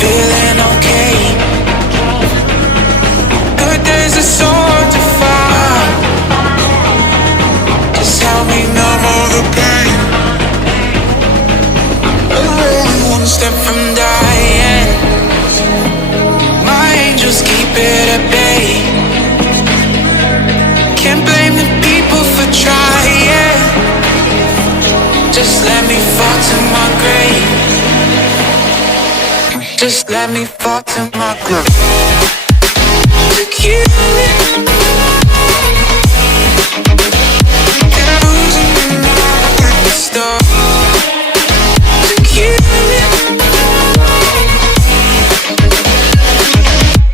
feeling okay. Good days are so hard to find. Just help me numb all the pain. I'm one step from dying. My angels keep it at bay. Can't blame the people for trying. Just let me fall to my grave. Just let me fall to my grave. To kill it. Can I lose it at the start? To kill it.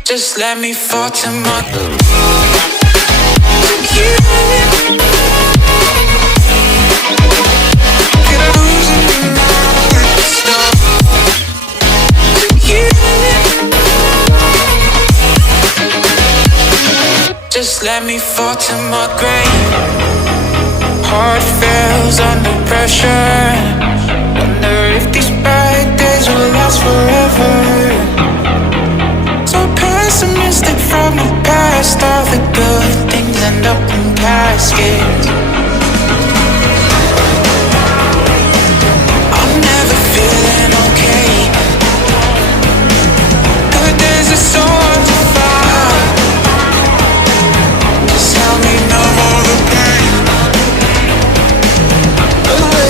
Just let me fall to my grave. To kill it. Can I lose it at the start? To kill it. Just let me fall to my grave. Heart fails under pressure. Wonder if these bad days will last forever. So pessimistic from the past. All the good things end up in caskets. I'm never feeling okay. Good days are so hard to find. Just help me numb all the pain.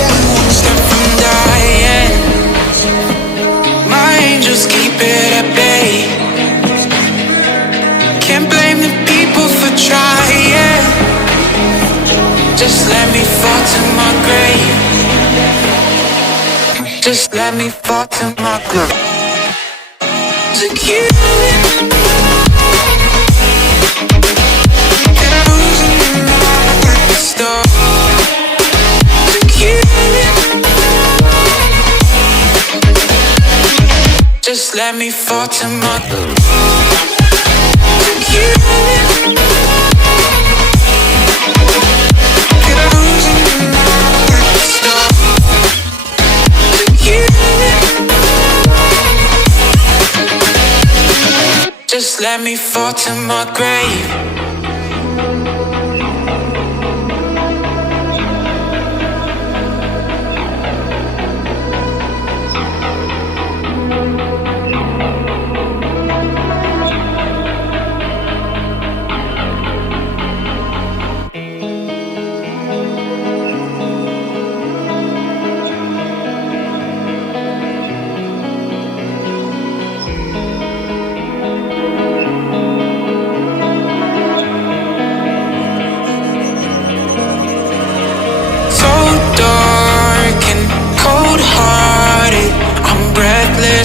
I'm one step from dying. My angels keep it at bay. Can't blame the people for trying. Just let me fall to my grave. Just let me fall to my grave. To kill it. Can I lose it at the start? To kill it. Just let me fall to my grave. To kill it. Can I lose it at the start? To kill it. Just let me fall to my grave.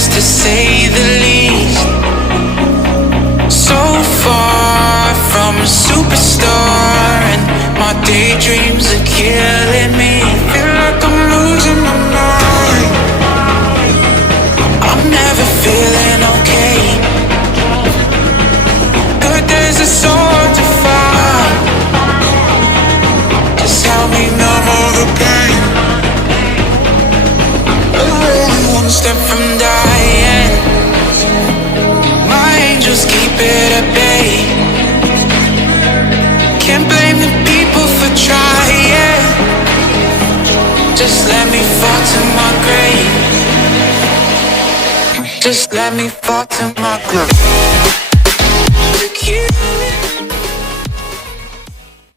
To say the least, so far from a superstar, and my daydreams are killing me. Feel like I'm losing my mind. I'm never feeling okay. Good days are so hard to find. Just help me numb all the pain. I'm one step from dying. My angels keep it at bay. Can't blame the people for trying. Just let me fall to my grave. Just let me fall to my grave. To kill it.